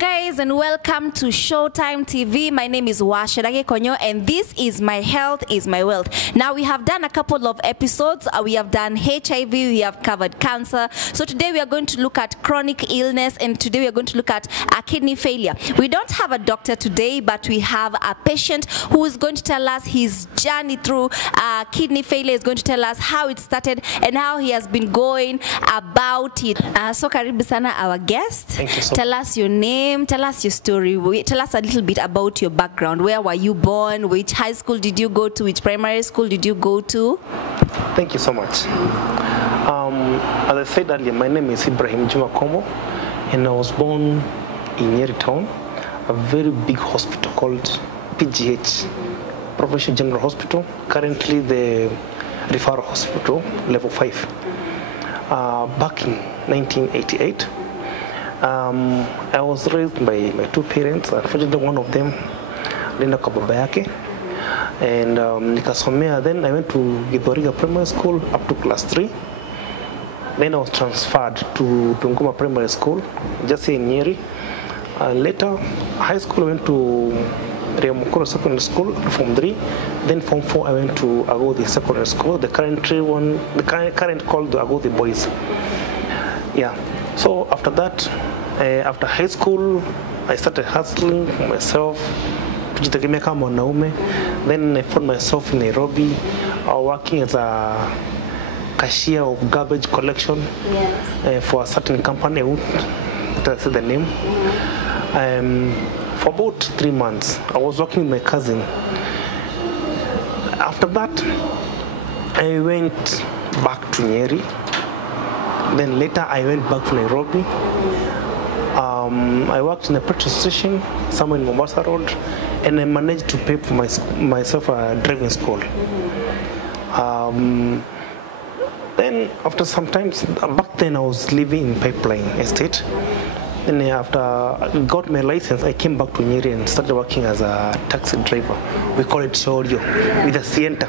guys, and welcome to Showtime TV. My name is Washedage Konyo, and this is My Health is My Wealth. Now, we have done a couple of episodes. We have done HIV, we have covered cancer. So today we are going to look at chronic illness, and today we are going to look at kidney failure. We don't have a doctor today, but we have a patient who is going to tell us his journey through kidney failure. Is going to tell us how it started and how he has been going about it. So karibu sana, our guest. Thank you so Tell us your name, tell us your story, tell us a little bit about your background. Where were you born? Which high school did you go to? Which primary school did you go to? Thank you so much. As I said earlier, my name is Juma Kombo, and I was born in Nyeri town, a very big hospital called PGH, Provincial General Hospital, currently the referral hospital, level 5. Back in 1988. I was raised by my two parents. Unfortunately, one of them alienda kwa baba yake, and nikasomea. Then I went to Githoriga Primary School up to class 3. Then I was transferred to Ngoma Primary School, just in Nyeri. Later, high school I went to Riamukuru Secondary School, Form 3. Then Form 4 I went to Agodi Secondary School, the current called the Agodi Boys. Yeah. So after that, after high school, I started hustling for myself. Kujitegemea kama mwanaume. Then I found myself in Nairobi, working as a cashier of garbage collection for a certain company. I won't say the name. For about 3 months, I was working with my cousin. After that, I went back to Nyeri. Then later I went back to Nairobi. I worked in a petrol station somewhere in Mombasa Road, and I managed to pay for myself a driving school. Then after some time, back then I was living in Pipeline Estate. Then after I got my license, I came back to Nyeri and started working as a taxi driver. We call it Shorio, with a Sienta.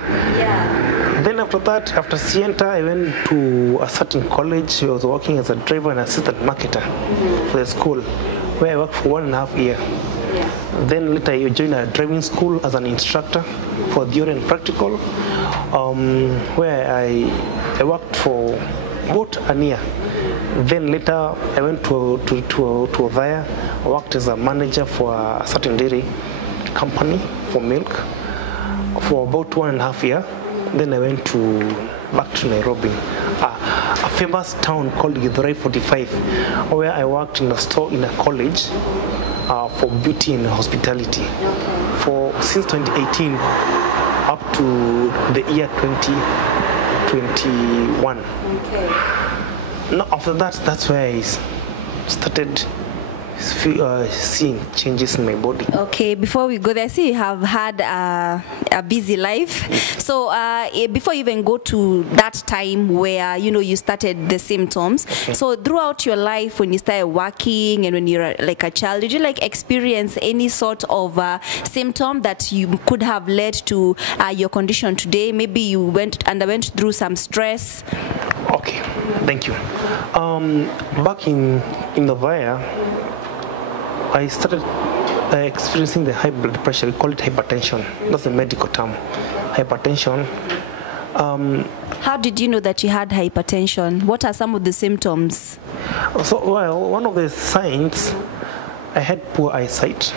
Then after that, after Sienta, I went to a certain college. I was working as a driver and assistant marketer for the school, where I worked for 1.5 years. Then later I joined a driving school as an instructor for theory and practical, where I worked for about a year. Then later I went to Othaya. I worked as a manager for a certain dairy company for milk for about 1.5 years. Then I went back to Nairobi, a famous town called Githurai 45, where I worked in a store in a college for beauty and hospitality since 2018 up to the year 2021. Okay. Now after that, that's where I started seeing changes in my body. Okay, before we go there, I see you have had a busy life. So before you even go to that time where you started the symptoms, so throughout your life, when you started working and when you're like a child, did you experience any sort of symptom that you could have led to your condition today? Maybe you underwent through some stress. Okay, thank you. Back in Novaya, I started experiencing the high blood pressure. We call it hypertension. That's the medical term, hypertension. How did you know that you had hypertension? What are some of the symptoms? So, well, one of the signs, I had poor eyesight.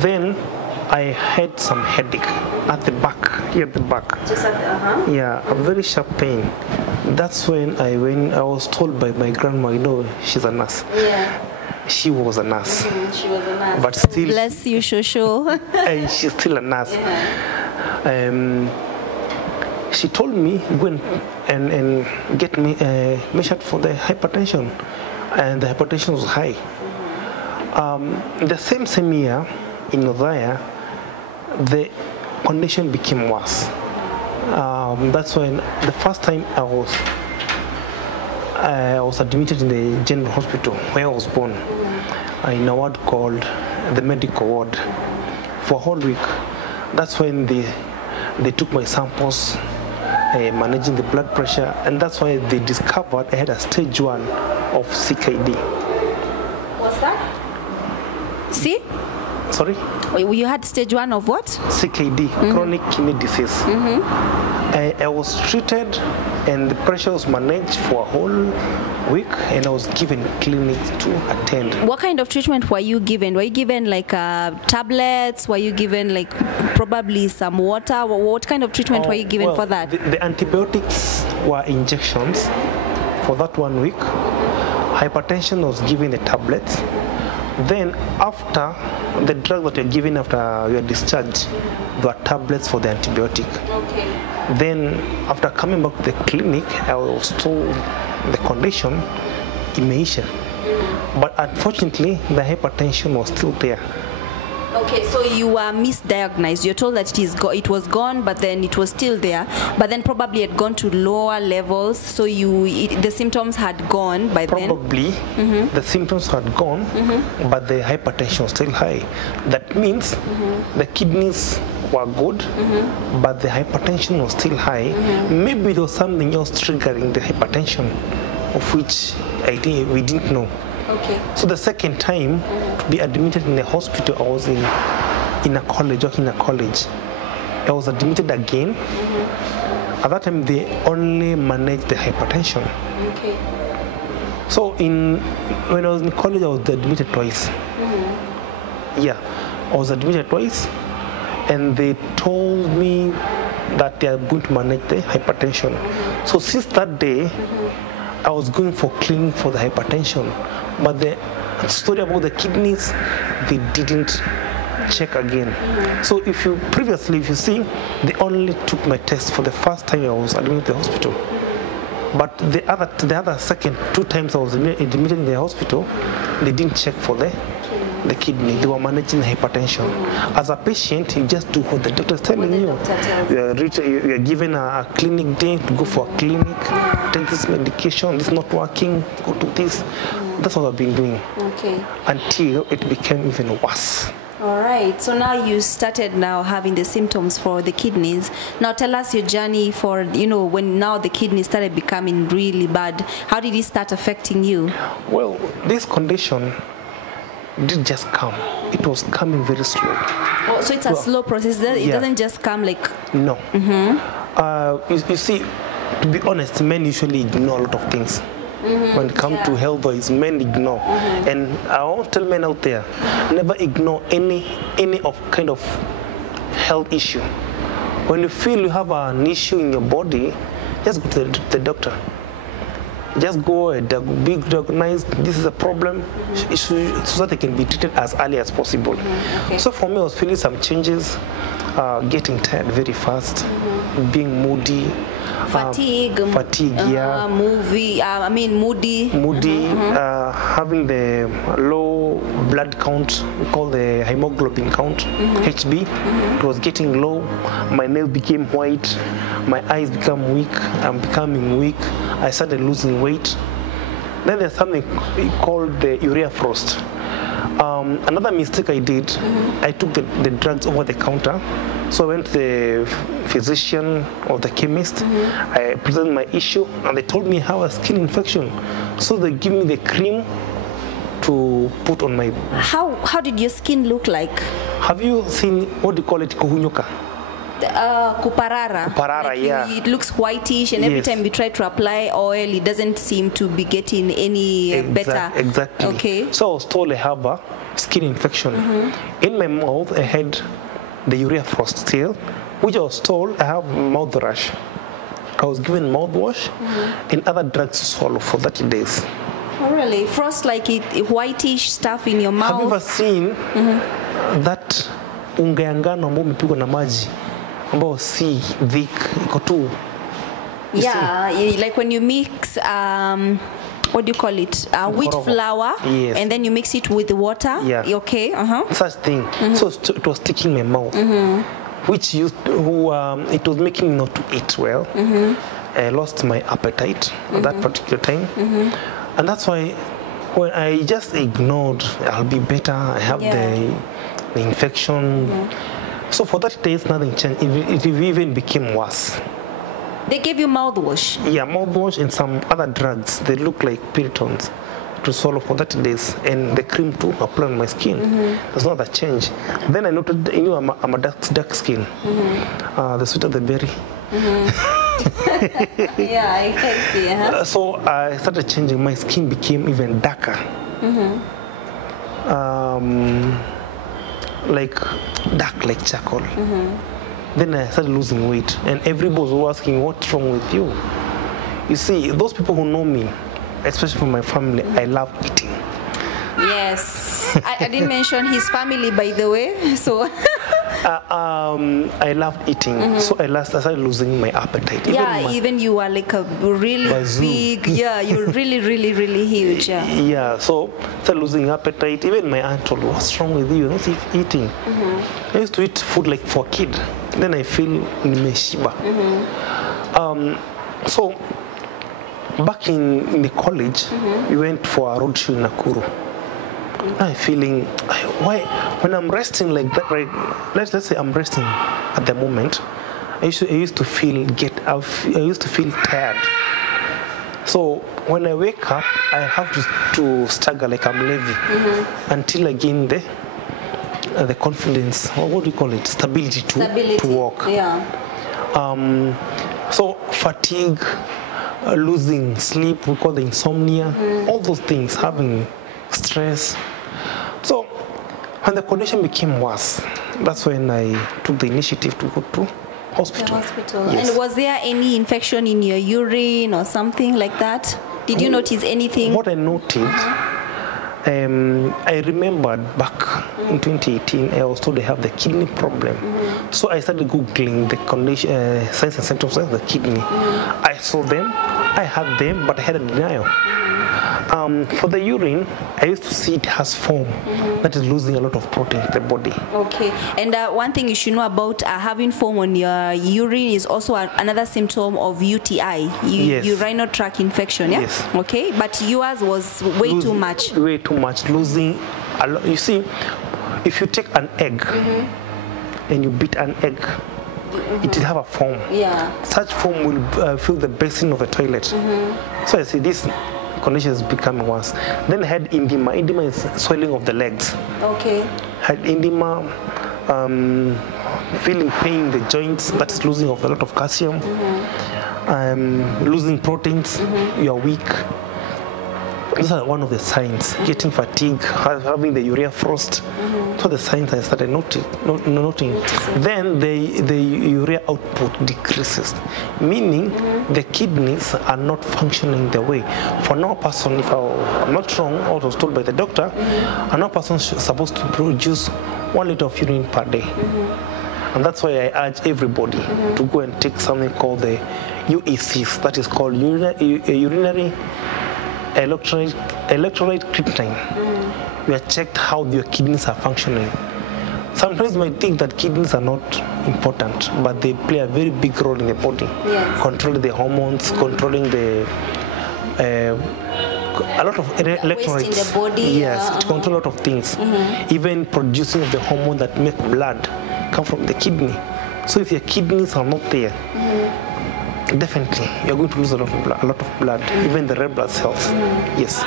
Then I had some headache at the back, here at the back. Just at the, Yeah, a very sharp pain. That's when I was told by my grandma, she's a nurse. Yeah. She was a nurse. She was a nurse. But still. Bless you, Shosho. She's still a nurse. Yeah. She told me, go and get me measured for the hypertension. And the hypertension was high. The same year, in Othaya, the condition became worse. That's when the first time I was admitted in the general hospital where I was born, in a ward called the medical ward, for a whole week. That's when they took my samples, managing the blood pressure, and that's why they discovered I had a stage 1 of CKD. What's that? See? Sorry? You had stage 1 of what? CKD, chronic kidney disease. I was treated and the pressure was managed for a whole week, and I was given clinics to attend. What kind of treatment were you given? Were you given like tablets? Were you given like probably some water? What kind of treatment were you given for that? The antibiotics were injections for that 1 week. Hypertension was given the tablets. Then after the drug that you're given after your discharge, there were tablets for the antibiotic. Okay. Then after coming back to the clinic, I was told the condition imeisha. But unfortunately, the hypertension was still there. Okay, so you were misdiagnosed. You're told that it was gone, but then it was still there. But then probably it had gone to lower levels, so the symptoms had gone by then. Probably the symptoms had gone, but the hypertension was still high. That means the kidneys were good, but the hypertension was still high. Maybe there was something else triggering the hypertension, of which we didn't know. Okay. So the second time to be admitted in the hospital, I was in a college, working in a college. I was admitted again. At that time, they only managed the hypertension. Okay. So when I was in college, I was admitted twice. Yeah, I was admitted twice, and they told me that they are going to manage the hypertension. So since that day, I was going for clinic for the hypertension. But the story about the kidneys, they didn't check again. So if you see, they only took my test for the first time I was admitted to the hospital. But the other second 2 times I was admitted in the hospital, they didn't check for the kidney. They were managing the hypertension. As a patient, you just do what the doctor is telling you. You are given a clinic day to go for a clinic, take this medication, this is not working, go to this. That's what I've been doing. Okay. Until it became even worse. All right. So now you started now having the symptoms for the kidneys. Now tell us your journey for, when now the kidneys started becoming really bad. How did it start affecting you? Well, this condition didn't just come. It was coming very slowly. Oh, so it's a slow process. It doesn't just come like... No. You see, to be honest, men usually ignore a lot of things. When it comes to health-wise, men ignore. And I want to tell men out there, never ignore any kind of health issue. When you feel you have an issue in your body, just go to the doctor. Just go and be diagnosed, this is a problem, so that it can be treated as early as possible. Okay. So for me, I was feeling some changes, getting tired very fast, being moody. Fatigue, yeah. Moody. Having the low blood count, we call the hemoglobin count, HB. It was getting low. My nails became white. My eyes became weak. I'm becoming weak. I started losing weight. Then there's something called the urea frost. Another mistake I did, I took the drugs over the counter. So I went to the physician or the chemist. I presented my issue, and they told me I have a skin infection. So they give me the cream to put on my... How did your skin look like? Have you seen, what do you call it, kuhunyuka? Kuparara. Kuparara, yeah. It looks whitish, and every time we try to apply oil, it doesn't seem to be getting any better. Exactly. Okay. So I was told I have a skin infection. In my mouth, I had the urea frost still, which I was told I have mouth rash. I was given mouthwash and other drugs to swallow for 30 days. Oh, really? Frost, like whitish stuff in your mouth? Have you ever seen that unga ya ngano ambao umepigwa na maji ambao si thick, iko tu? Yeah, like when you mix what do you call it? Wheat flour, and then you mix it with water. Yeah. Okay. Such thing. So it was sticking my mouth, which it was making me not to eat well. I lost my appetite at that particular time, and that's why when I just ignored, I'll be better. I have the infection. So for 30 days, nothing changed. It even became worse. They gave you mouthwash? Yeah, mouthwash and some other drugs. They look like Piritons. to swallow for 30 days, and the cream too applied on my skin. There's no other change. Then I noted, I'm a dark skin. The sweeter the berry. Yeah, I can see. So I started changing. My skin became even darker. Like dark like charcoal. Then I started losing weight, and everybody was asking, what's wrong with you? You see, those people who know me, especially from my family, I love eating. Yes. I didn't mention his family, by the way. So I love eating, so I started losing my appetite. Even you are like a really big, you're really huge. Yeah, so I started losing appetite. Even my aunt told me, what's wrong with you? You're not eating. I used to eat food like for a kid. Then I feel nimeshiba. So back in the college, we went for a road show in Nakuru. I'm feeling, why, when I'm resting like that, right? Let's say I'm resting at the moment. I used to feel tired. So when I wake up, I have to stagger like I'm lazy until I gain the confidence, or what do you call it, stability to walk. Yeah. So fatigue, losing sleep, we call the insomnia, all those things, having stress. So when the condition became worse, that's when I took the initiative to go to hospital. Yes. And was there any infection in your urine or something like that? Did you notice anything? What I noted, I remembered back in 2018, I was told I have the kidney problem. So I started Googling the condition, signs and symptoms of the kidney. I saw them, I had them, but I had a denial. For the urine, I used to see it has foam that is losing a lot of protein in the body. Okay, and one thing you should know about having foam on your urine is also another symptom of UTI, urinary tract infection, yeah? Yes. Okay, but yours was way too much. Way too much, losing a lot. You see, if you take an egg and you beat an egg, it will have a foam. Yeah. Such foam will fill the basin of a toilet. So I see this condition is becoming worse. Then I had edema. Edema is swelling of the legs. Okay. Had edema, feeling pain in the joints, that's losing of a lot of calcium, losing proteins, you are weak. These are one of the signs. Getting fatigue, having the urea frost. So the signs I started noting. Then the urea output decreases, meaning the kidneys are not functioning the way. For no person, if I'm not wrong, or was told by the doctor, a no person is supposed to produce 1 liter of urine per day. And that's why I urge everybody to go and take something called the UECs, that is called urinary electrolyte creatinine. We are checked how your kidneys are functioning. Sometimes you might think that kidneys are not important, but they play a very big role in the body. Yes. Controlling the hormones, controlling the a lot of electrolytes in the body. Yes, it controls a lot of things. Even producing the hormone that make blood come from the kidney. So if your kidneys are not there, definitely you're going to lose a lot of blood, even the red blood cells. Yes.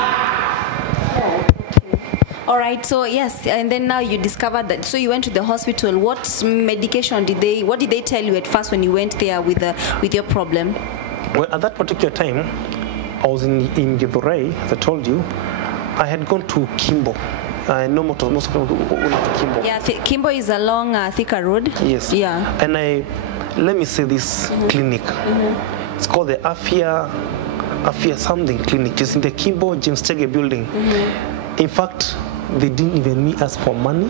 All right, so yes, and then now you discovered that, so you went to the hospital. What medication what did they tell you at first when you went there with your problem? Well, at that particular time, I was in Githurai, as I told you. I had gone to Kimbo. I know most people went to Kimbo. Yeah, Kimbo is a long, thicker road. Yes. Yeah. And let me say this clinic. It's called the Afia something clinic. It's in the Kimbo James Chege building. In fact, they didn't even ask for money.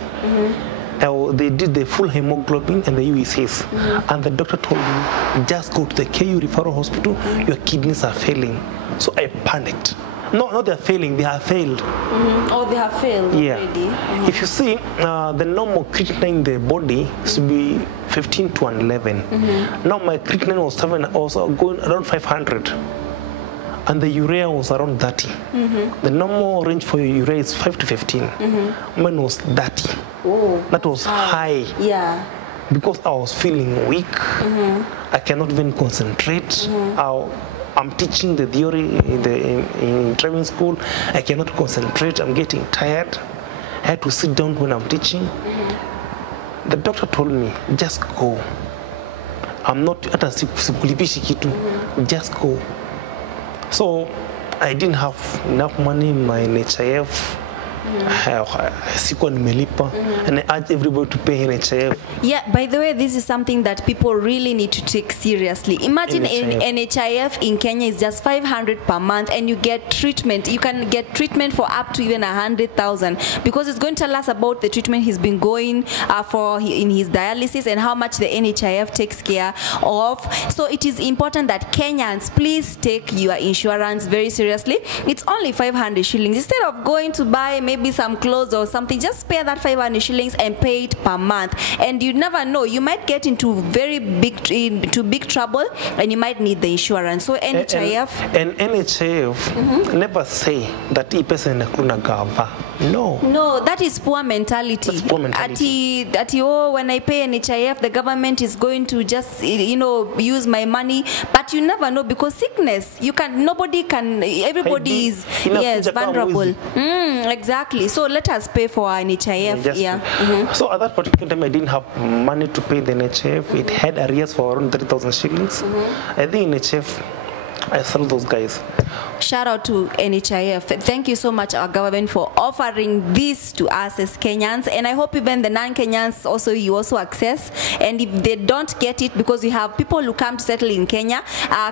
They did the full hemoglobin and the UECs. And the doctor told me, just go to the KU referral hospital, your kidneys are failing. So I panicked. No, not they're failing, they have failed. Oh, they have failed already. If you see, the normal creatinine in the body should be 15 to 11. Now my creatinine was going around 500. And the urea was around 30. The normal range for urea is 5 to 15. Mine was 30. Oh, that was high. Yeah. Because I was feeling weak. I cannot even concentrate. I'm teaching the theory in driving school. I cannot concentrate. I'm getting tired. I had to sit down when I'm teaching. The doctor told me, just go. I'm not, just go. So I didn't have enough money in my NHIF. And I urge everybody to pay NHIF. Yeah, by the way, this is something that people really need to take seriously. Imagine NHIF in Kenya is just 500 per month, and you get treatment. You can get treatment for up to even 100,000, because it's going to tell us about the treatment he's been going for in his dialysis and how much the NHIF takes care of. So it is important that Kenyans please take your insurance very seriously. It's only 500 shillings. Instead of going to buy maybe some clothes or something, just pay that 500 shillings and pay it per month. And you never know, you might get into big trouble, and you might need the insurance. So NHIF and NHIF never say that person hakuna gava. No, that is poor mentality. That's poor mentality. Oh, when I pay NHIF, the government is going to just use my money. But you never know, because sickness, nobody can, everybody is vulnerable. Exactly. So let us pay for our NHIF. So at that particular time, I didn't have money to pay the NHIF. It had arrears for around 30,000 shillings. I think NHIF, I sold those guys. Shout out to NHIF. Thank you so much, our government, for offering this to us as Kenyans. And I hope even the non-Kenyans you also access. And if they don't get it, because we have people who come to settle in Kenya,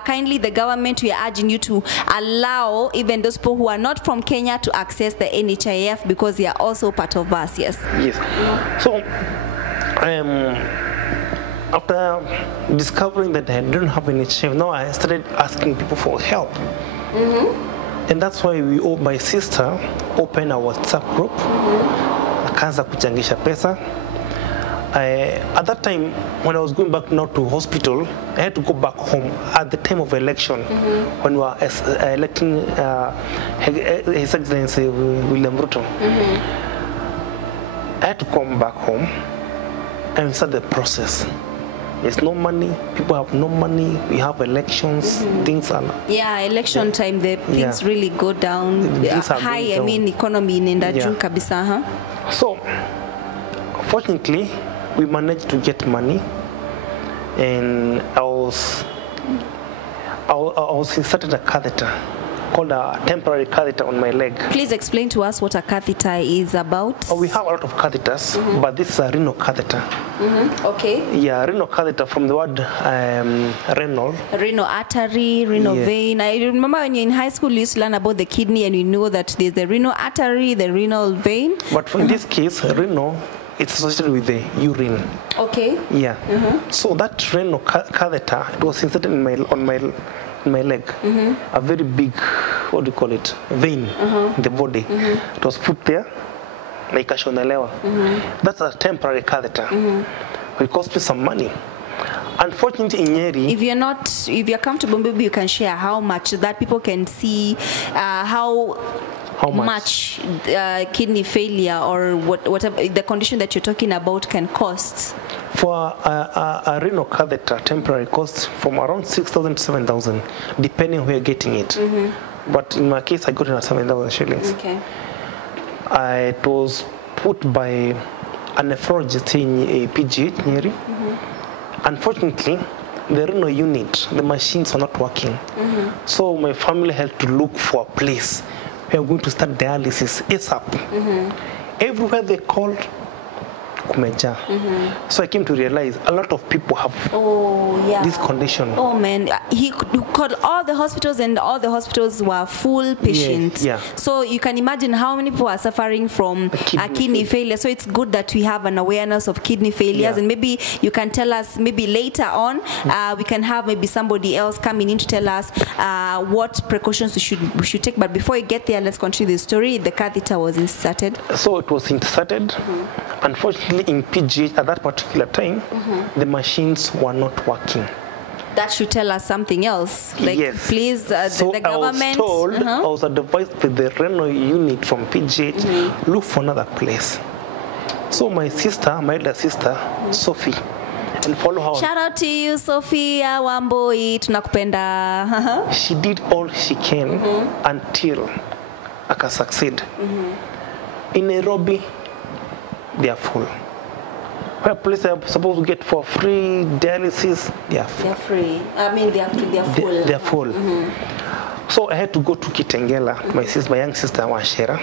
kindly the government, we are urging you to allow even those people who are not from Kenya to access the NHIF, because they are also part of us. Yes. So, after discovering that I didn't have any NHIF, now I started asking people for help. And that's why my sister opened a WhatsApp group. Akaanza kuchangisha pesa. At that time, when I was going back now to hospital, I had to go back home at the time of election, when we were electing His Excellency William Ruto. I had to come back home and start the process. There's no money, people have no money, we have elections, things are... election time, the things really go down. High, economy in that June kabisa. So, fortunately, we managed to get money, and I was inserted a catheter, called a temporary catheter on my leg. Please explain to us what a catheter is about. We have a lot of catheters, but this is a renal catheter. Okay. Yeah, renal catheter from the word renal. Renal artery, renal vein. I remember when you're in high school, you used to learn about the kidney, and you know that there's the renal artery, the renal vein. But in this case, renal, it's associated with the urine. Okay. Yeah. So that renal catheter, it was inserted on my leg. A very big, what do you call it, vein in the body. It was put there, like ikashonelewa. That's a temporary catheter. It cost me some money. Unfortunately, in Nyeri, if you're comfortable, maybe you can share how much, so that people can see how much kidney failure or whatever the condition that you're talking about can cost. For a renal catheter, temporary costs from around 6,000 to 7,000, depending where you're getting it. But in my case, I got it at 7,000 shillings. Okay. It was put by a nephrologist in PGH, Nyeri. Unfortunately, the renal unit, the machines were not working. So my family had to look for a place. We are going to start dialysis ASAP. Everywhere they called, kumeja. So I came to realize a lot of people have this condition. Oh man, he called all the hospitals, and all the hospitals were full patients. So you can imagine how many people are suffering from kidney failure. So it's good that we have an awareness of kidney failures, and maybe you can tell us, maybe later on, we can have maybe somebody else coming in to tell us what precautions we should take. But before you get there, let's continue the story. The catheter was inserted. So it was inserted. Unfortunately, in PGH at that particular time, the machines were not working. That should tell us something else. Like, please, so the government. I was told, I was advised by the renal unit from PGH, look for another place. So my sister, my elder sister, Sophie, and follow her. Shout out to you, Sophia Wamboi. Tunakupenda. She did all she can until I can succeed. In Nairobi, they are full. Where police are supposed to get for free dialysis, they are full. They're free. I mean, they are full. They are full. So I had to go to Kitengela, my young sister Washera.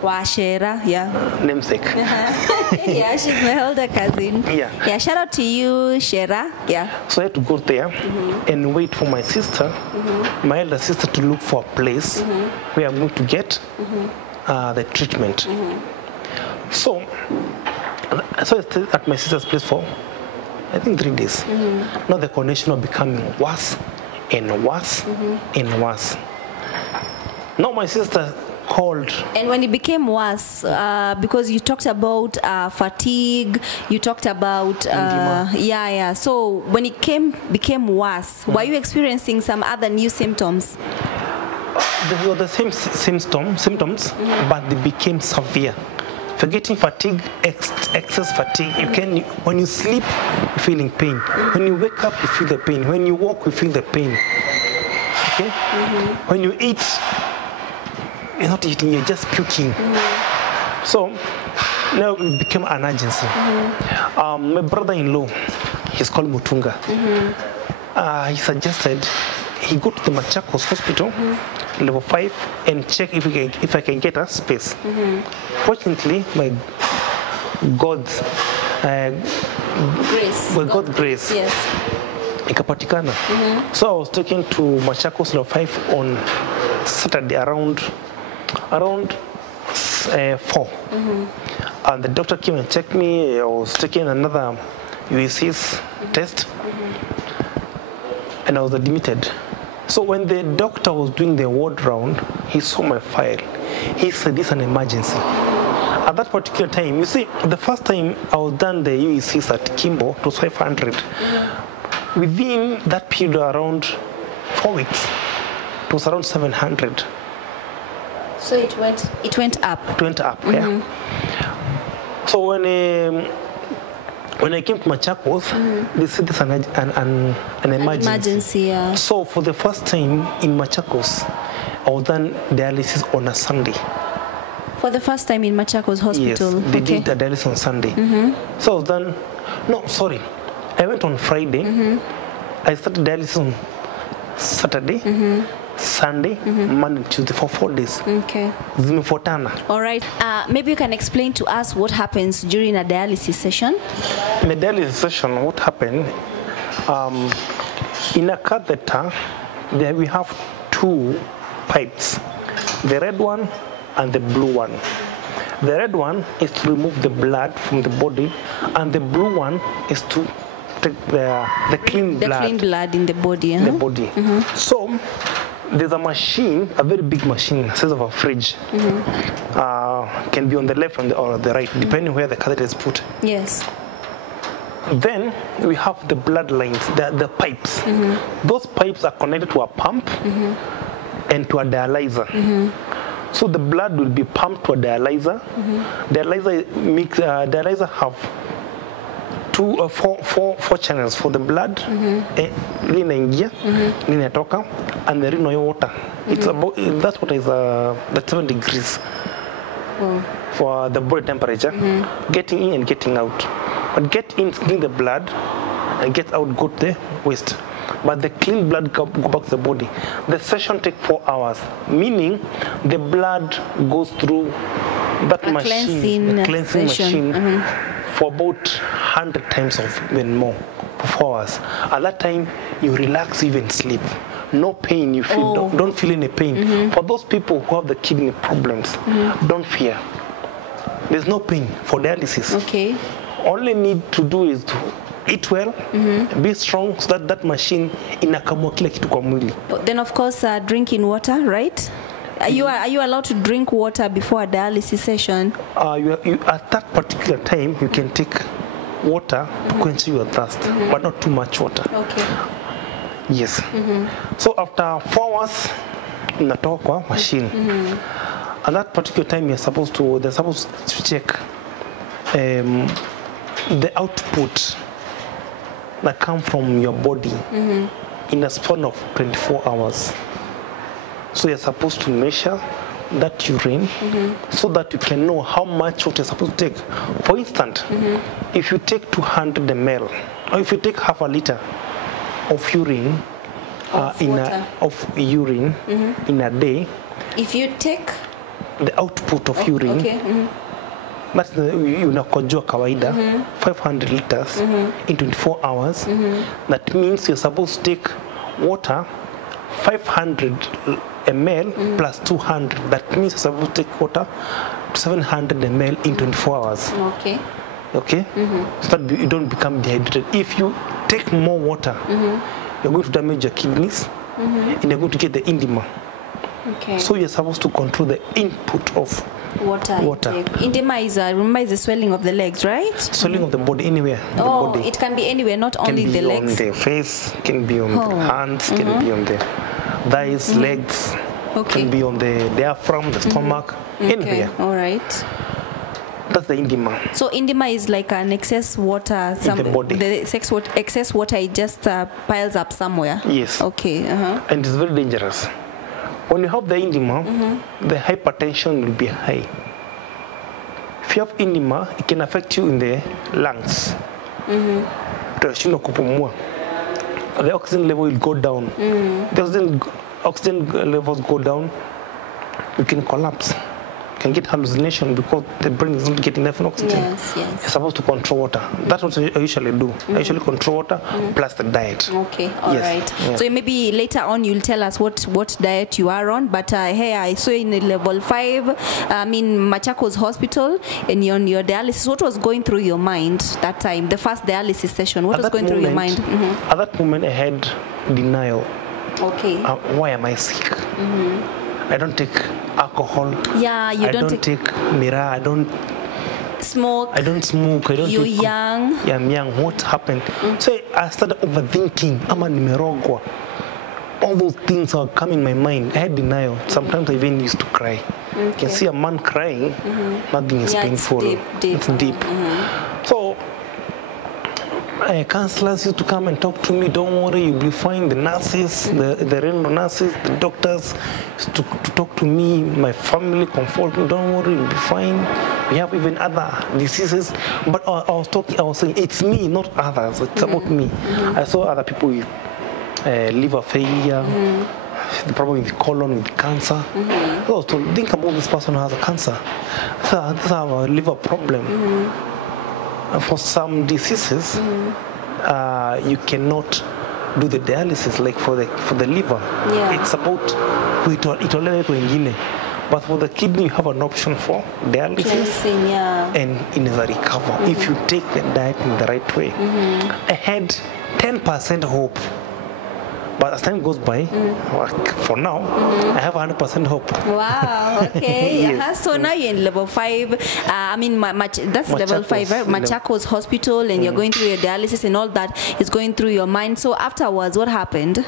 Washera, yeah. Namesake. Yeah, she's my older cousin. Yeah, shout out to you, Shera. Yeah. So I had to go there and wait for my sister, my elder sister, to look for a place where I'm going to get the treatment. So I stayed at my sister's place for, I think, 3 days. Now the condition was becoming worse and worse and worse. Now my sister called. And when it became worse, because you talked about fatigue, you talked about So when it became worse, were you experiencing some other new symptoms? They were the same symptoms, but they became severe. If you're getting fatigue, excess fatigue, when you sleep, you're feeling pain. When you wake up, you feel the pain. When you walk, you feel the pain. Okay? When you eat, you're not eating, you're just puking. So now it became an urgency. My brother-in-law, he's called Mutunga. He suggested he go to the Machakos hospital, level 5, and check if I can get a space. Fortunately, my God's grace, yes, ikapatikana. So I was taken to Machakos level 5 on Saturday around 4. And the doctor came and checked me. I was taking another UEC's test, and I was admitted. So when the doctor was doing the ward round, he saw my file. He said, this is an emergency. At that particular time, you see, the first time I was done the UECs at Kimbo, it was 500. Within that period, around 4 weeks, it was around 700. So it went up. It went up, yeah. So when I came to Machakos, they said this is an emergency. Yeah. So for the first time in Machakos, I was done dialysis on a Sunday. For the first time in Machakos Hospital? Yes, they did the dialysis on Sunday. So I was done, no, sorry. I went on Friday. I started dialysis on Saturday, Sunday, Monday, Tuesday, for 4 days. Okay. All right. Maybe you can explain to us what happens during a dialysis session. In a dialysis session, what happened, in a catheter, there we have 2 pipes, the red one and the blue one. The red one is to remove the blood from the body, and the blue one is to take the clean blood. The clean blood in the body. The body. So there's a machine, a very big machine, the size of a fridge. Can be on the left or the right, depending where the catheter is put. Yes. Then we have the blood lines, the pipes. Those pipes are connected to a pump and to a dialyzer. So the blood will be pumped to a dialyzer. Dialyzer have 4 channels for the blood, linaingia, linatoka, and the rino water. It's about, that's what is that's 7 degrees for the body temperature, getting in and getting out. But get in, clean the blood, and get out, go to the waste. But the clean blood go back to the body. The session takes 4 hours, meaning the blood goes through that machine, the cleansing machine, for about 100 times or even more, for 4 hours. At that time, you relax, even sleep. No pain you feel, don't feel any pain. For those people who have the kidney problems, don't fear. There's no pain for dialysis. Okay. All you need to do is to eat well, be strong, so that that machine inakamua kila kitu kwa mwili. Then of course drinking water, right? Are you allowed to drink water before a dialysis session? At that particular time, you can take water to quench your thirst, but not too much water. Okay. Yes. So after 4 hours, unatoka kwa machine. At that particular time, they're supposed to check the output that come from your body in a span of 24 hours. So you're supposed to measure that urine so that you can know how much water you're supposed to take. For instance, if you take 200 ml, or if you take half a liter of urine, in a day, if you take the output of urine, that's the unakojoa kawaida, 500 liters in 24 hours. That means you're supposed to take water 500 ml plus 200. That means you're supposed to take water 700 ml in 24 hours. Okay? So that you don't become dehydrated. If you take more water, you're going to damage your kidneys and you're going to get the edema. So you're supposed to control the input of water. Edema is the swelling of the legs, right? Swelling of the body anywhere. Oh, it can be anywhere, not only the legs. Can be on the face, can be on the hands, can be on the thighs, legs, can be on the diaphragm, the stomach, anywhere. All right. That's the edema. So edema is like an excess water. In the body. The excess water, it just piles up somewhere. Yes. Okay. And it's very dangerous. When you have the edema, the hypertension will be high. If you have edema, it can affect you in the lungs. The oxygen level will go down. The oxygen levels go down, you can collapse. You can get hallucination because the brain is not getting enough oxygen. You're supposed to control water. That's what I usually do. I usually control water plus the diet. Okay, all right. So maybe later on you'll tell us what diet you are on. But hey, I saw in level 5, Machakos Hospital, and you're on your dialysis. What was going through your mind that time, the first dialysis session? What was going through your mind? At that moment, I had denial. Okay. Why am I sick? I don't take alcohol. Yeah, you don't take mirror. I don't smoke. I don't smoke. I don't. You're young. Yeah, I'm young. What happened? So I started overthinking. Ama nimerogwa. All those things are coming in my mind. I had denial. Sometimes I even used to cry. You can see a man crying. Nothing is painful. It's deep. So counselors used to come and talk to me. Don't worry, you'll be fine. The nurses, the renal nurses, the doctors used to talk to me. My family comfort me. Don't worry, you'll be fine. We have even other diseases. But I was saying, it's me, not others. It's about me. I saw other people with liver failure, the problem with the colon, with cancer. I was told, think about this person who has a cancer. So this is a liver problem. For some diseases, you cannot do the dialysis, like for the liver. It's about itolewe kwengine. But for the kidney, you have an option for dialysis, and it is a recover if you take the diet in the right way. I had 10% hope. But as time goes by, for now, I have 100% hope. Wow, okay. So now you're in level 5. That's level 5, right? Machakos Hospital, and you're going through your dialysis and all that is going through your mind. So afterwards, what happened?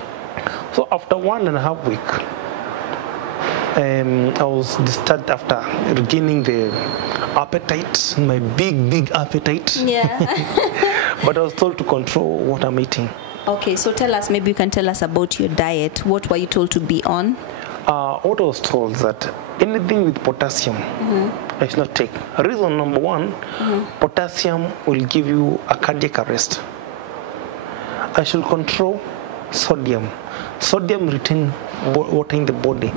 So after 1.5 weeks, I was disturbed after regaining the appetite, my big appetite. But I was told to control what I'm eating. Okay, so tell us, maybe you can tell us about your diet. What were you told to be on? What I was told that anything with potassium, I should not take. Reason number 1, potassium will give you a cardiac arrest. I should control sodium. Sodium retain water in the body.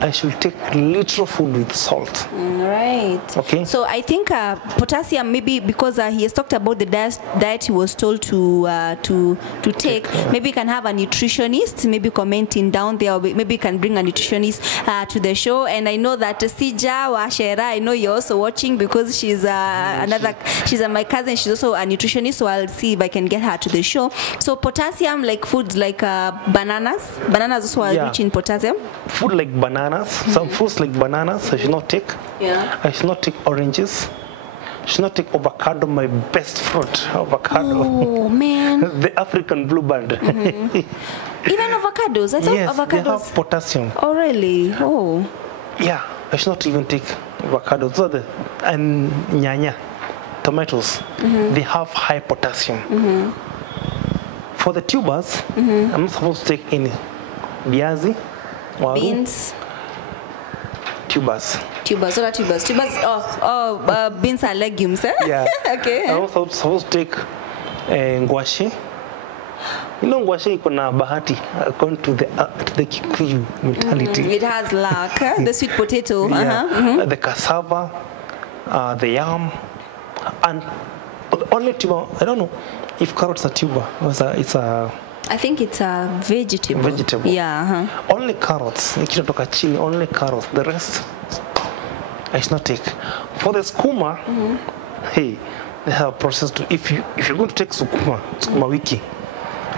I should take little food with salt. Right. Okay. So I think potassium, maybe because he has talked about the diet he was told to take. Maybe you can have a nutritionist, maybe commenting down there. Or maybe you can bring a nutritionist to the show. And I know that Sija Washera, I know you're also watching because she's she's my cousin. She's also a nutritionist. So I'll see if I can get her to the show. So potassium, like foods like bananas. Bananas also are rich in potassium. Food like bananas, some fruits like bananas I should not take. I should not take oranges. I should not take avocado, my best fruit, avocado. Oh man. The African bluebird. Even avocados? I thought avocados. They have potassium. Oh really? Oh. Yeah, I should not even take avocados. So and nyanya, tomatoes, they have high potassium. For the tubers, I'm not supposed to take any viazi, waru, Beans. tubers. Tubers. What are tubers? Tubers. Beans are legumes. Eh? Yeah. Okay. I'm also supposed to take ngwashe. You know, ngwashe iko na bahati according to the Kikuyu mentality. It has luck. The sweet potato. Yeah. The cassava, the yam, and only tuber. I don't know if carrots are tuber. It's a I think it's a vegetable. Vegetable. Yeah. Only carrots. Nikitoka chini, only carrots. The rest, I should not take. For the skuma, hey, they have a process to. If you're going to take skuma wiki,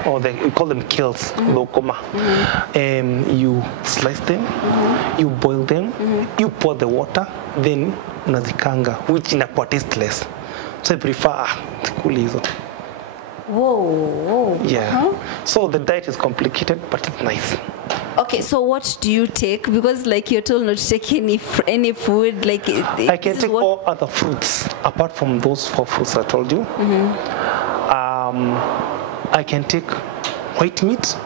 or we call them kales, lokoma, you slice them, you boil them, you pour the water, then unazikanga, which inakuwa tasteless. So I prefer kuli hizo. Whoa. Yeah. So the diet is complicated, but it's nice. Okay, so what do you take? Because like you're told not to take any food. Like I can take all other fruits apart from those 4 fruits I told you. I can take white meat,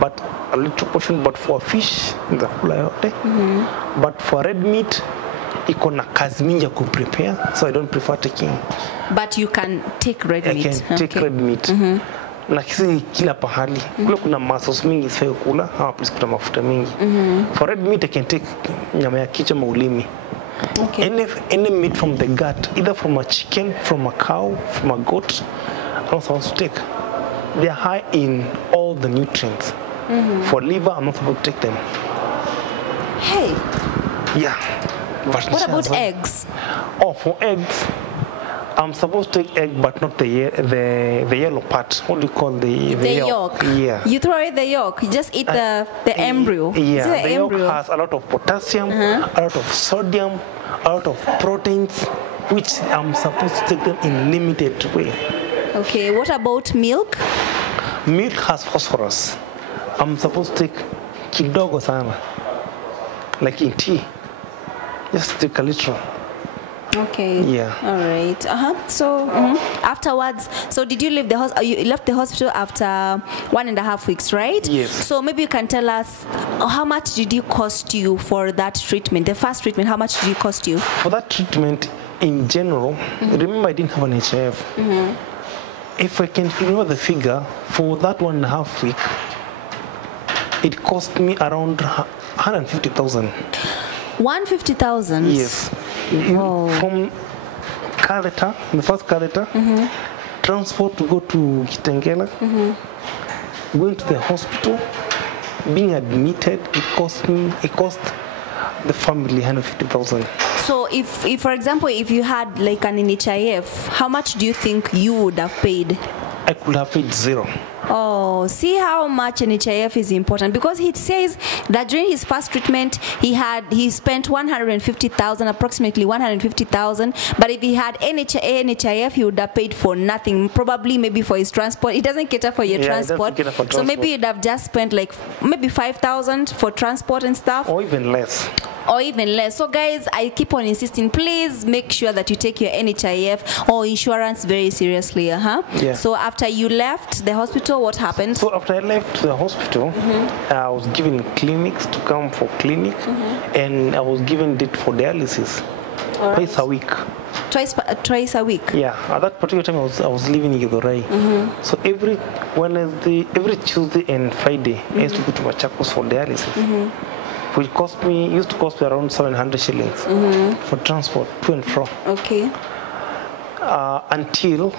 but a little portion. But for fish, the but for red meat, iko na kazi mingi ya kuprepare, so I don't prefer taking. But you can take red meat. I can take red meat. Na kisi kila pahali. Kule kuna muscles mingi sifai kula, hapa please kuna mafuta mingi. For red meat I can take nyama ya kichwa maulimi. Okay. Any meat from the gut, either from a chicken, from a cow, from a goat, I'm not supposed to take. They are high in all the nutrients. For liver, I'm not supposed to take them. Hey. Yeah. But What about eggs? Oh, for eggs, I'm supposed to take egg, but not the yellow part. What do you call the yolk? Yeah. You throw away the yolk. You just eat the embryo. Yeah. The yolk embryo has a lot of potassium, a lot of sodium, a lot of proteins, which I'm supposed to take them in limited way. Okay. What about milk? Milk has phosphorus. I'm supposed to take kidogo sana, like in tea. Just take a little. Okay. Yeah. All right. So afterwards, so did you leave the hospital? You left the hospital after 1.5 weeks, right? Yes. So maybe you can tell us how much did it cost you for that treatment? The first treatment, how much did it cost you? For that treatment, in general, remember I didn't have an HIF. If I can remember the figure, for that 1.5 week, it cost me around 150,000. 150,000. Yes. From catheter, the first catheter, transport to go to Kitengela, going to the hospital, being admitted, it cost the family 150,000. So if for example, if you had like an NHIF, how much do you think you would have paid? I could have paid 0. Oh, see how much NHIF is important, because he says that during his first treatment he spent 150,000, approximately 150,000. But if he had NHIF, he would have paid for nothing. Probably maybe for his transport. It doesn't cater for your transport. So maybe you'd have just spent like maybe 5,000 for transport and stuff. Or even less. So guys, I keep on insisting, please make sure that you take your NHIF or insurance very seriously. Yeah. So after you left the hospital, what happened? So after I left the hospital, I was given clinics to come for clinic, and I was given date for dialysis twice a week. Twice a week? Yeah, at that particular time I was living in Githurai. So every Wednesday, every Tuesday and Friday, I used to go to Machakos for dialysis. Which used to cost me around 700 shillings for transport to and from. Okay. Until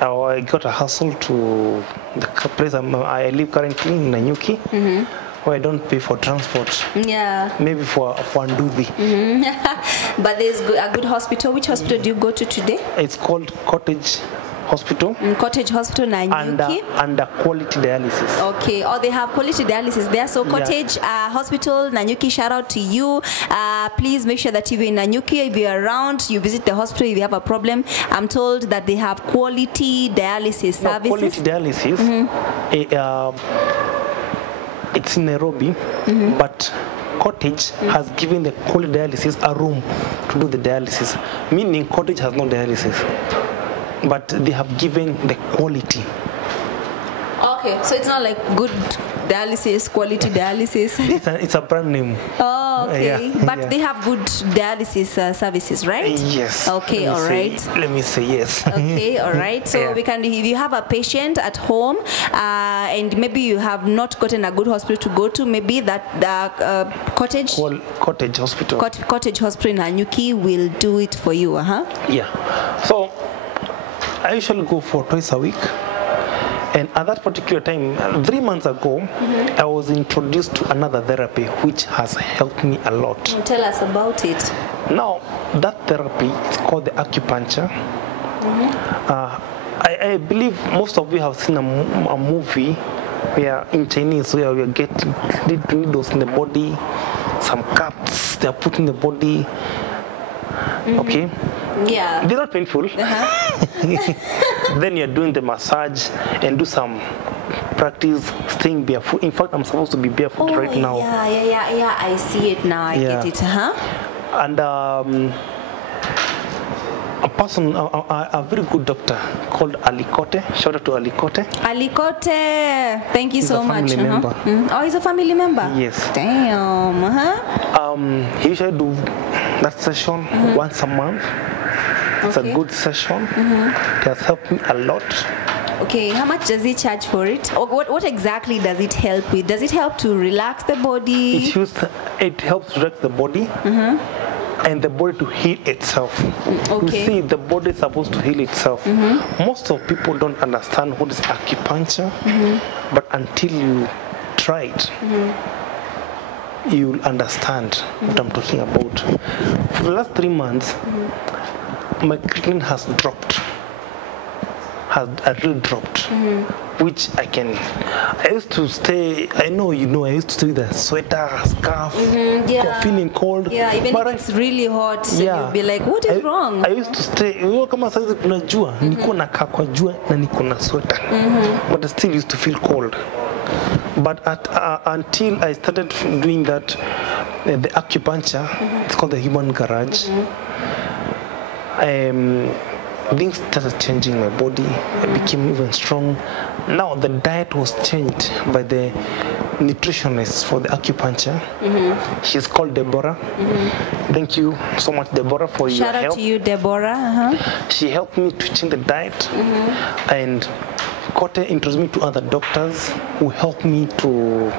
I got a hustle to the place I live currently in Nanyuki, where I don't pay for transport. Yeah. Maybe for Nduthi. But there's a good hospital. Which hospital do you go to today? It's called Cottage Hospital. Cottage Hospital, Nanyuki. Under quality dialysis. Okay. Oh, they have quality dialysis there. So Cottage Hospital, Nanyuki, shout out to you. Please make sure that if you're in Nanyuki, if you're around, you visit the hospital if you have a problem. I'm told that they have quality dialysis services. Quality dialysis. It's in Nairobi, but Cottage has given the quality dialysis a room to do the dialysis. Meaning Cottage has no dialysis, but they have given the quality. Okay, so it's not like good dialysis, quality dialysis. It's a brand name. Oh, okay. Yeah, But yeah. they have good dialysis services, right? Yes. Okay, all right. Let me say yes. Okay, all right. So Yeah. we can, if you have a patient at home and maybe you have not gotten a good hospital to go to, maybe that cottage Cottage hospital. cottage hospital in Hanyuki will do it for you. Yeah. So I usually go for twice a week. And at that particular time, 3 months ago, I was introduced to another therapy which has helped me a lot. Tell us about it. Now, that therapy is called the acupuncture. I believe most of you have seen a movie where in Chinese where we are getting needles in the body, some cuts they are put in the body. Okay? Yeah. They're not painful. Then you're doing the massage and do some practice staying barefoot. In fact, I'm supposed to be barefoot right now. Yeah. I see it now. I Yeah. get it. And a person, a very good doctor called Alikote. Shout out to Alikote. Alikote, thank you He's so a much. family member. Oh, he's a family member? Yes. Damn. He usually do that session once a month. It's a Okay. good session. It has helped me a lot. Okay, how much does he charge for it? Or what exactly does it help with? Does it help to relax the body? It helps relax the body and the body to heal itself. Okay. You see, the body is supposed to heal itself. Most of people don't understand what is acupuncture, but until you try it, you'll understand what I'm talking about. For the last 3 months, my creatinine has dropped. Has really dropped, which I used to stay, I used to stay with a sweater, scarf, feeling cold. Yeah, even But if it's really hot, so Yeah. you'll be like, what is wrong? I used to stay, kama saizi kuna jua, niko nakaa kwa jua na niko na sweater. But I still used to feel cold. But until I started doing that, the acupuncture, it's called the human garage. Things started changing in my body. I became even strong. Now the diet was changed by the nutritionist for the acupuncture. She's called Deborah. Thank you so much, Deborah, for your Shout out help. to you, Deborah. She helped me to change the diet, and Kote introduced me to other doctors who helped me to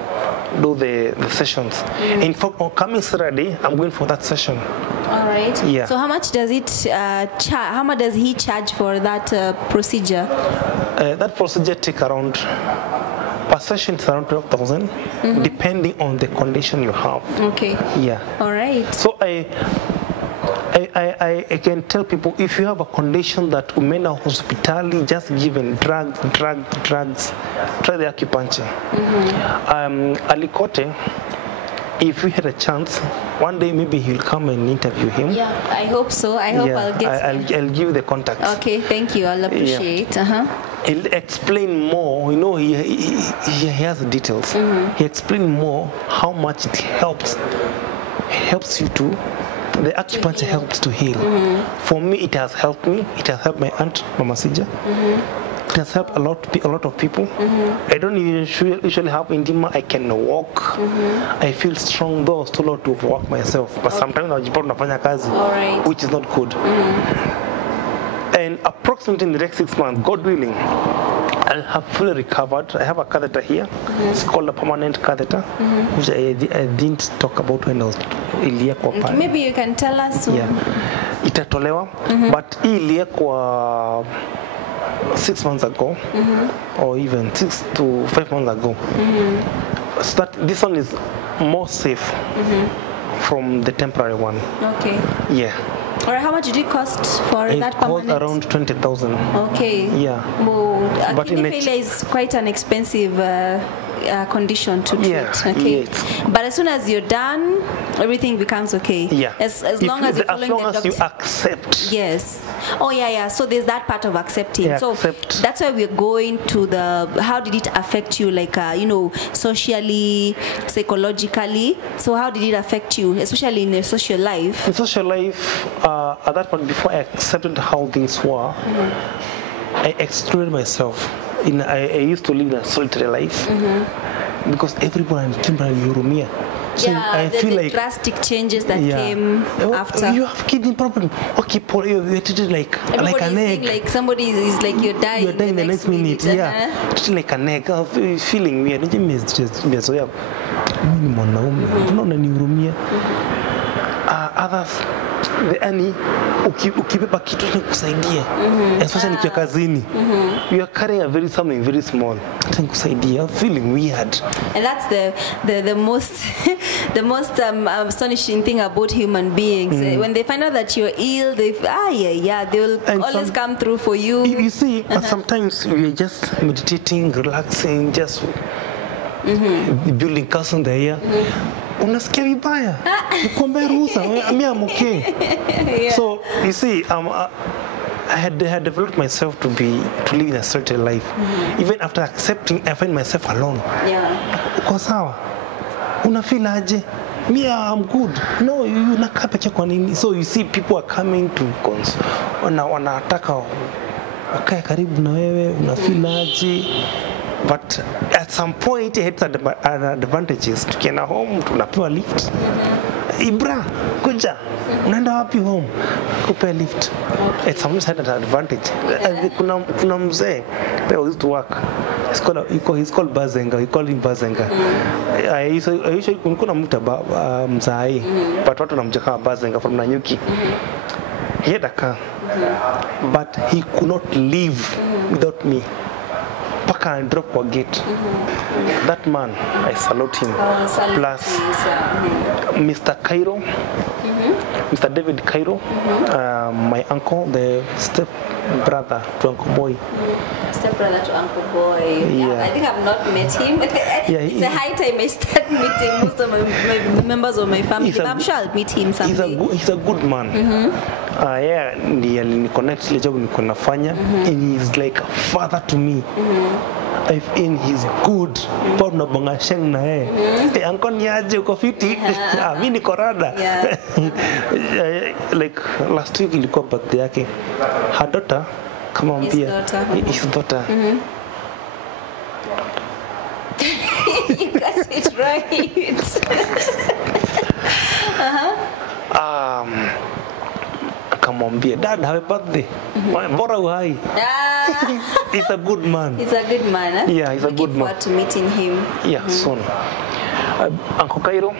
do the sessions. In fact, on coming Saturday, I'm going for that session. All right. Yeah. So how much does it how much does he charge for that procedure? That procedure take around, per session it's around 12,000, depending on the condition you have. Okay. Yeah. All right. So I can tell people, if you have a condition that umeenda hospitali, just given drugs, try the acupuncture. Alikote, if we had a chance, one day maybe he'll come and interview him. Yeah, I hope so. I hope I'll get I'll give you the contacts. Okay, thank you. I'll appreciate. He'll explain more. You know, he has the details. He explained more how much it helps you to. The acupuncture helps to heal. For me, it has helped me. It has helped my aunt, Mama Sija. It has helped a lot of people. I don't usually have intima. I can walk. I feel strong, though still lot to walk myself. But sometimes najipata nafanya kazi, which is not good. And approximately in the next 6 months, God willing, I'll have fully recovered. I have a catheter here. It's called a permanent catheter, which I didn't talk about when I was iliekwa pale. Maybe you can tell us. Yeah. Itatolewa, but hii iliekwa 6 months ago, or even 6 to 5 months ago. So that this one is more safe from the temporary one. Okay. Yeah. Or how much did it cost for that permanent? It cost around 20,000. Okay. Yeah. Well, But kidney failure is quite an expensive condition to treat. Yeah, Okay. yes. But as soon as you're done, everything becomes okay. Yeah. As long as you're following the doctor. you accept. Yes. Oh yeah. So there's that part of accepting. Yeah, so accept. that's why we're going to the. How did it affect you? Like socially, psychologically. So how did it affect you, especially in your social life? In social life, at that point, before I accepted how things were, I excluded myself. I used to live a solitary life because everyone alihurumia. So I feel the like drastic changes that came after. You have kidney problem. Okay, Paul, you're treated like an egg. Like somebody is like you're dying. You're dying the next minute. Yeah, treated like an egg. Feeling weird. Nimezoea. Mimi ni mwanaume. Unaona nihurumia. Others yani ukibeba kitu nikusaidia, especially nikiwa kazini, you are carrying something very small, nikusaidia, feeling weird. And that's the most the most astonishing thing about human beings. When they find out that you're ill, they will always come through for you. You see, sometimes we are just meditating, relaxing, just building castle in the air. Unasikia vibaya, nikwambia ruhusa, I'm okay. So you see, I had developed myself to live in a certain life. Even after accepting, I find myself alone. Uko sawa? Unafeel aje? Me, I'm good. No, you unakaa peke kwa nini? So you see, people are coming to wanataka wakae karibu na wewe, unafeel aje? But at some point it had advantages. Tukienda home tunapewa lift. Ibra, kuja. Unaenda wapi home? Kupewa lift. At some point it had an advantage. Kuna mzee that used to work. He's called Bazenga. We call him Bazenga. I usually kuna mtu mzai. But watu wanamjua kama Bazenga from Nanyuki. He had a car. But he could not live without me. Paka and drop kwa gate. That man, I salute him. Plus Mr. Cairo, Mr. David Cairo, my uncle, the step brother to Uncle Boy. Step brother to Uncle Boy. Yeah. I think I've not met him. It's a high time I start meeting most of my members of my family. But I'm sure I'll meet him someday. He's a good man. Ndiye aliniconnect ile job niko nafanya, and he's like a father to me. And he's good. Paul na bonga sheng na yeye. Uncle niaje uko fiti? Mimi niko rada. Like last week ilikuwa birthday yake. Her daughter kama mpia. His daughter. You got it right. Akamwambia, Dad, happy birthday. Bora uhai. He's a good man. He's a good man, huh? Yeah, he's a good man. Looking forward to meeting him. Yeah, soon. Uncle Cairo.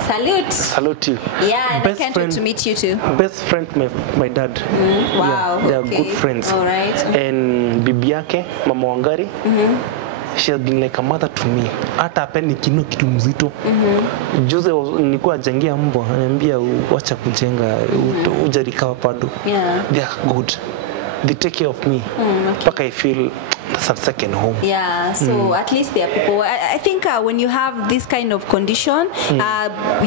Salute. Salute you. Yeah, and I can't wait to meet you too. Best friend, my dad. Wow. Yeah, they are good friends. All right. And bibi yake, Mama Wangari. She has been like a mother to me. Hata apeni kino kitu mzito. Juzi nilikuwa jengia mbwa, ananiambia wacha kujenga, ujarikawa bado. They are good. They take care of me. But I feel some second home. Yeah, so at least there are people. I think when you have this kind of condition,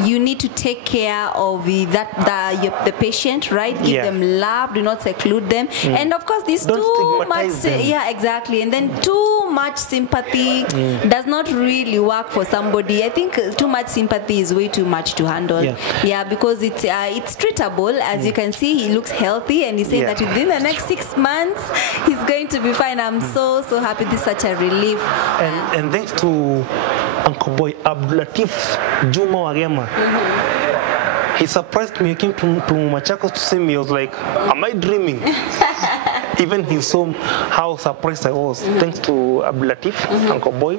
you need to take care of the patient, right? Give them love, do not seclude them, and of course, this too much. Yeah, exactly. And then too much sympathy does not really work for somebody. I think too much sympathy is way too much to handle. Yeah, because it's treatable. As you can see, he looks healthy, and he's saying that within the next 6 months, he's going to be fine. I'm so happy. This is such a relief. And thanks to Uncle Boy Abdulatif Juma Wagema. He surprised me. He came to Machakos to see me. I was like, am I dreaming? Even he saw how surprised I was. Thanks to Abdulatif, Uncle Boy,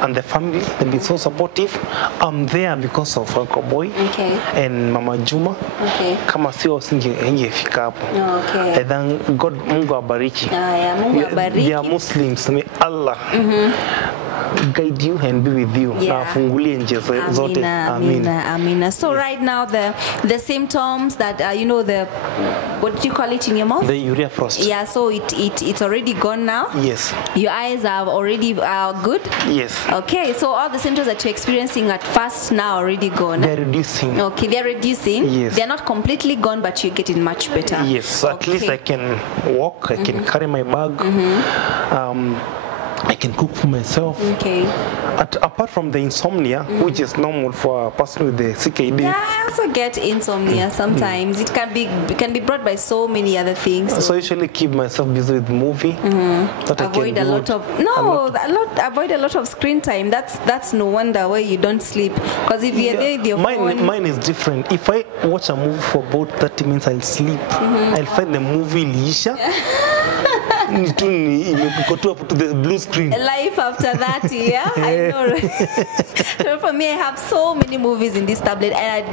and the family. They've been so supportive. I'm there because of Uncle Boy and Mama Juma. Kama sio singefika hapo. I thank God, Mungu abariki. They are Muslims. May Allah guide you and be with you. Na afungulie njia zote. Amina. So right now the symptoms that what did you call it in your mouth? The urea frost. Yeah, so it's already gone now. Yes. Your eyes are already good. Yes. Okay, so all the symptoms that you're experiencing at first now already gone. They're reducing. Okay, they're reducing. Yes. They're not completely gone, but you're getting much better. Yes. So at least I can walk. I can carry my bag. I can cook for myself. Okay. Apart from the insomnia, which is normal for a person with the CKD. Yeah, I also get insomnia sometimes. It can be brought by so many other things. So I usually keep myself busy with movie. That Avoid I can avoid a lot of screen time. That's no wonder why you don't sleep. Because if you're there with your phone, mine is different. If I watch a movie for about 30 minutes, I'll sleep. I'll find the movie Lisha. Go to the blue screen. Life after that, yeah, I know. So for me, I have so many movies in this tablet, and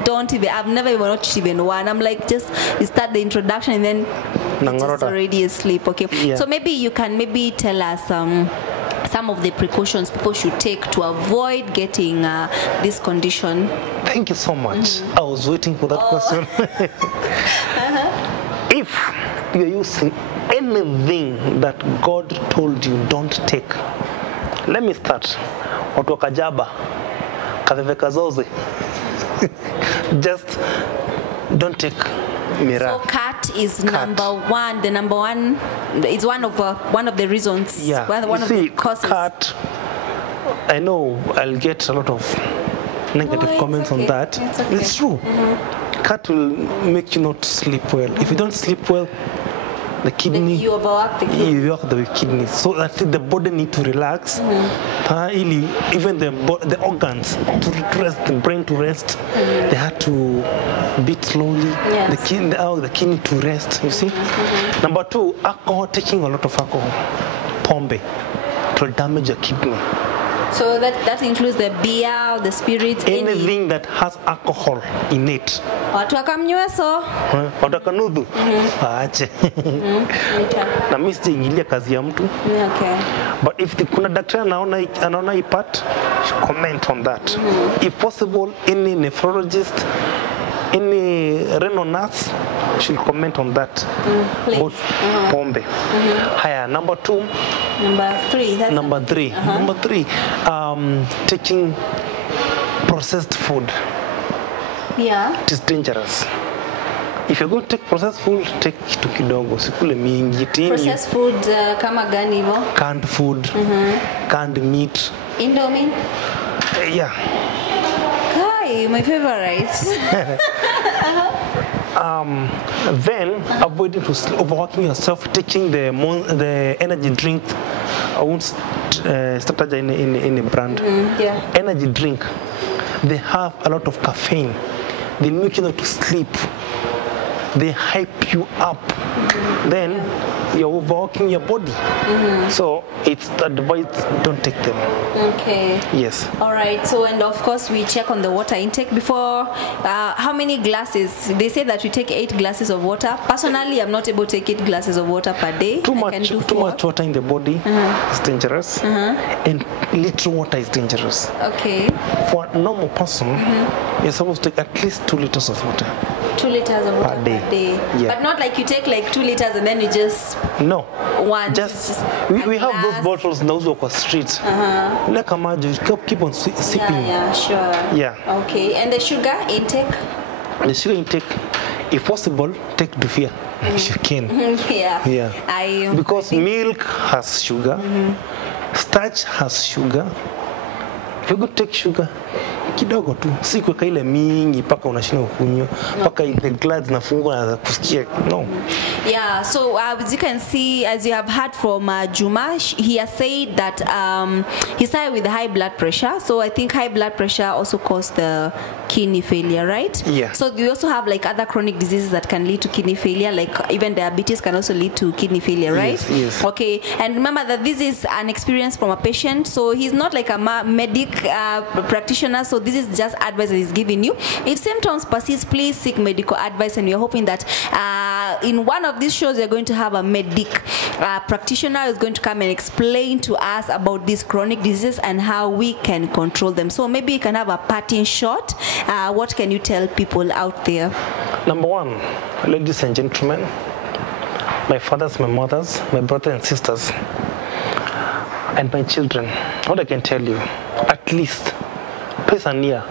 I've never even watched even one. I'm like, just you start the introduction and then it's just already asleep. Okay, yeah. So maybe you can tell us some of the precautions people should take to avoid getting this condition. Thank you so much. I was waiting for that question. If you're using anything that God told you don't take, let me start. Watu wa Kajaba, kaveve kazoze. Just don't take mirror. So cat is number one. The number one is one of the reasons. Yeah. One of the causes. Cat. I know I'll get a lot of negative comments on that. It's true. Cat will make you not sleep well. If you don't sleep well, the kidney, you overwork the kidney. You overwork the kidney, so that the body need to relax. Even the organs to rest, the brain to rest. They had to beat slowly. Yes. The kidney to rest. You see. Number two, alcohol. Taking a lot of alcohol, pombe, to damage your kidney. So that includes the beer, the spirits, anything that has alcohol in it. Watu wakamnyweso. Watu wakanudu. Waache. Na mimi sijaingilia kazi ya mtu. Okay. But if kuna daktari anaona hii part, comment on that. If possible, any nephrologist, any renal nurse should comment on that. About pombe. Higher. Number three. Number three. Taking processed food. Yeah. It is dangerous. If you're going to take processed food, take kitu kidogo. Sikule mingi. Processed food kama gani hivyo? Canned food, canned meat. Indomie? Yeah. Kai, my favorite. Then avoiding to overworking yourself, taking the energy drink. I won't start in a brand. Yeah. Energy drink. They have a lot of caffeine. They make you not to sleep. They hype you up. Then you're overworking your body. So it's advised, don't take them. Okay. Yes. All right. So, and of course, we check on the water intake before. How many glasses? They say that we take 8 glasses of water. Personally, I'm not able to take 8 glasses of water per day. Too much water in the body is dangerous. And little water is dangerous. Okay. For a normal person, you're supposed to take at least 2 liters of water. 2 liters of water per day. Yeah. But not like you take like 2 liters and then you just just we have those bottles in those local streets. Like a magic, keep on sipping. Yeah, sure. Yeah. Okay. And the sugar intake? The sugar intake, if possible, take Dufia if you can. Yeah. Because milk has sugar, starch has sugar. If you could take sugar, kidogo tu, si kuweka ile mingi paka unashindwa kunywa, paka ile glass nafungwa na kusikia. No. Yeah, so as you can see, as you have heard from Juma, he has said that he started with high blood pressure. So I think high blood pressure also caused the kidney failure, right? Yeah. So we also have like other chronic diseases that can lead to kidney failure, like even diabetes can also lead to kidney failure, right? Yes. Okay, and remember that this is an experience from a patient, so he's not like a medic practitioner, so this is just advice that he's giving you. If symptoms persist, please seek medical advice, and we're hoping that in one of these shows we're going to have a medic practitioner who's going to come and explain to us about these chronic diseases and how we can control them. So maybe you can have a parting shot. What can you tell people out there? Number one, ladies and gentlemen, my fathers, my mothers, my brothers and sisters, and my children, what I can tell you, at least twice a year,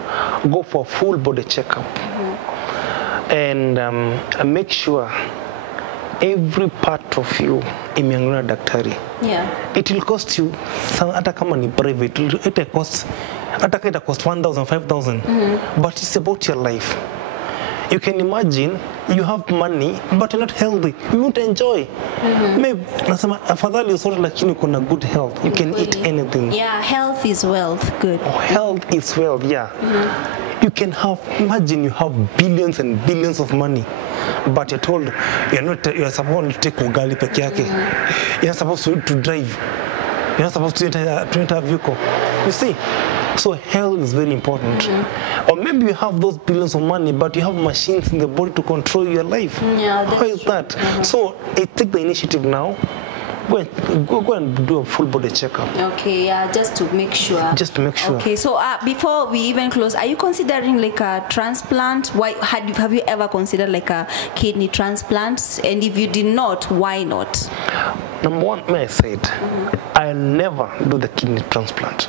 go for a full body checkup. And make sure every part of you imeangaliwa na daktari. Yeah. It will cost you, hata kama ni private, it will cost, hata kama it cost 1,000, 5,000, but it's about your life. You can imagine you have money but you're not healthy. You won't enjoy. Maybe nasema afadhali usote lakini uko na good health. You can eat anything. Yeah, health is wealth. Good. Health is wealth, yeah. You can have, imagine you have billions and billions of money, but you're told you're supposed to take ugali peke yake. You're supposed to drive. You're not supposed to enter a vehicle. You see? So health is very important. Or maybe you have those billions of money, but you have machines in the body to control your life. Yeah, how is that? So take the initiative now. Go and do a full body checkup. Okay, yeah, just to make sure. Just to make sure. Okay, so before we even close, are you considering like a transplant? Why have you ever considered like a kidney transplant? And if you did not, why not? Number one, may I say it, I'll never do the kidney transplant.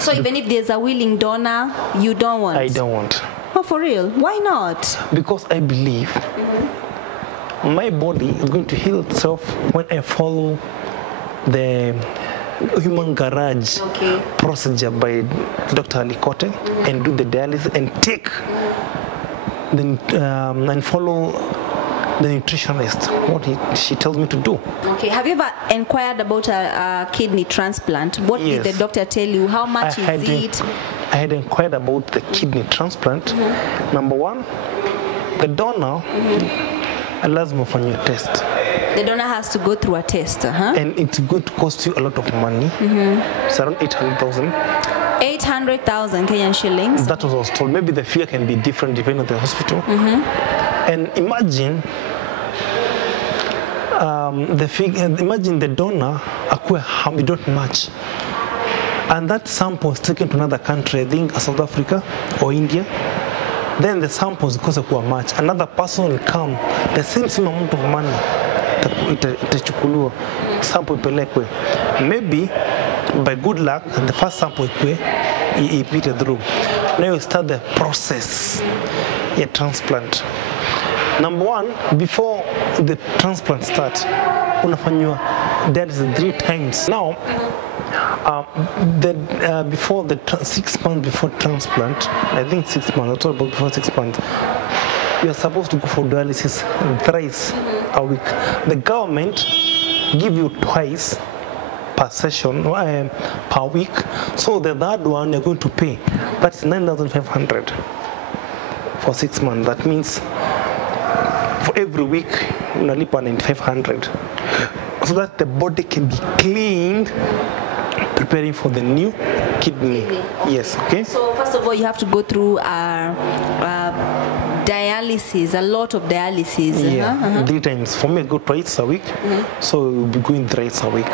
So even if there's a willing donor, you don't want? I don't want. Oh, for real? Why not? Because I believe my body is going to heal itself when I follow the human garage procedure by Dr. Alikote and do the dialysis and take and follow the nutritionist, what she tells me to do. Okay, have you ever inquired about a kidney transplant? What did the doctor tell you? How much is it? I had inquired about the kidney transplant. Number one, the donor lazima ufanye test. The donor has to go through a test, and it's going to cost you a lot of money. It's around 800,000. 800,000 Kenyan shillings. That was what I was told. Maybe the fee can be different depending on the hospital. And imagine imagine the donor we don't match, and that sample is taken to another country, I think South Africa or India. Then the samples because of a match, another person will come, the same amount of money itachukuliwa, sample ipelekwe. Maybe by good luck the first sample ipite through. Now you start the process, a transplant. Number one, before the transplant starts, unafanywa that is 3 times. Now, before the 6 months before transplant, I think 6 months. I told about before 6 months, you are supposed to go for dialysis thrice a week. The government give you twice per session, per week. So the third one you're going to pay. That's 9,500 for 6 months. That means for every week unalipa 9,500, so that the body can be cleaned, preparing for the new kidney. Yes, okay. So first of all, you have to go through dialysis, a lot of dialysis. Yeah, 3 times. For me, I go twice a week, so we'll be going thrice a week.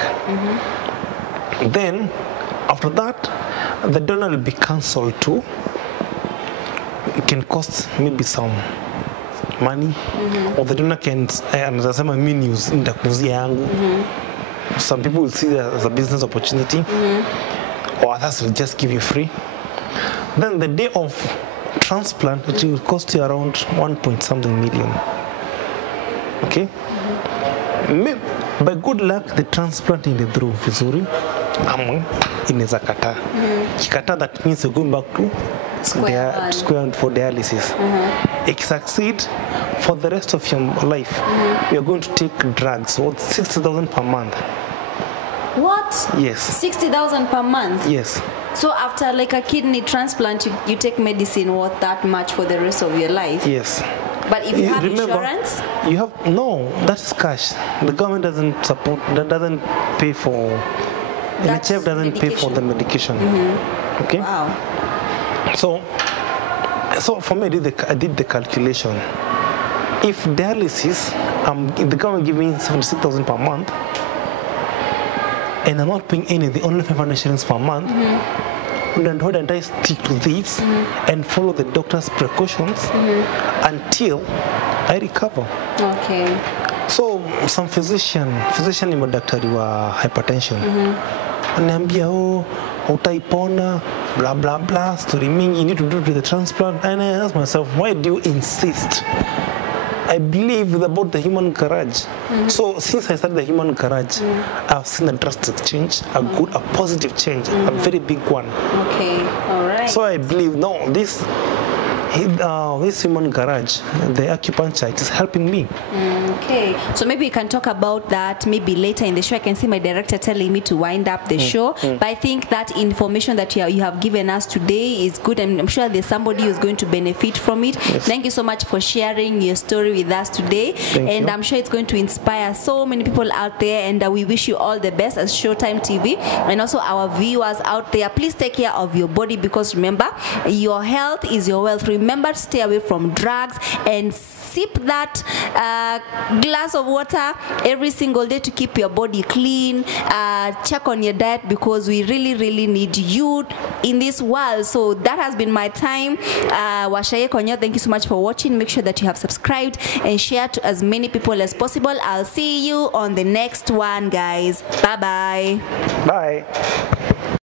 Then, after that, the donor will be cancelled too. It can cost maybe some money, or the donor can, anasema mimi nitakuzia yangu. Some people will see that as a business opportunity, or others will just give you free. Then the day of transplant, it will cost you around 1.something million. Okay? By good luck, the transplant in the through vizuri, inaweza kataa. Kikataa, that means you're going back to square one for dialysis. If you succeed, for the rest of your life, you're going to take drugs worth 60,000 per month. What? Yes. 60,000 per month? Yes. So after like a kidney transplant, you take medicine worth that much for the rest of your life? Yes. But if you have insurance? You have, no, that's cash. The government doesn't support, doesn't pay for, NHF doesn't pay for the medication. Okay? Wow. So for me, I did the calculation. If dialysis, the government giving 76,000 per month, and I'm not paying anything, only 500 shillings per month, then why don't I stick to this and follow the doctor's precautions until I recover? Okay. So some physician ni madaktari wa hypertension, anaambia utaipona, blah blah blah, story mingi, you need to do the transplant. And I ask myself, why do you insist? I believe about the human garage. So since I started the human garage, I've seen a drastic change, a positive change, a very big one. Okay, all right. So I believe, no, this human garage, the acupuncture, it is helping me. Okay, so maybe we can talk about that maybe later in the show. I can see my director telling me to wind up the show, but I think that information that you have given us today is good, and I'm sure there's somebody who's going to benefit from it. Yes. Thank you so much for sharing your story with us today. Thank you. I'm sure it's going to inspire so many people out there, and we wish you all the best as Showtime TV, and also our viewers out there. Please take care of your body, because remember, your health is your wealth. Remember to stay away from drugs and sip that glass of water every single day to keep your body clean. Check on your diet, because we really need you in this world. So that has been my time. Washaye Konyo, thank you so much for watching. Make sure that you have subscribed and share to as many people as possible. I'll see you on the next one, guys. Bye-bye. Bye.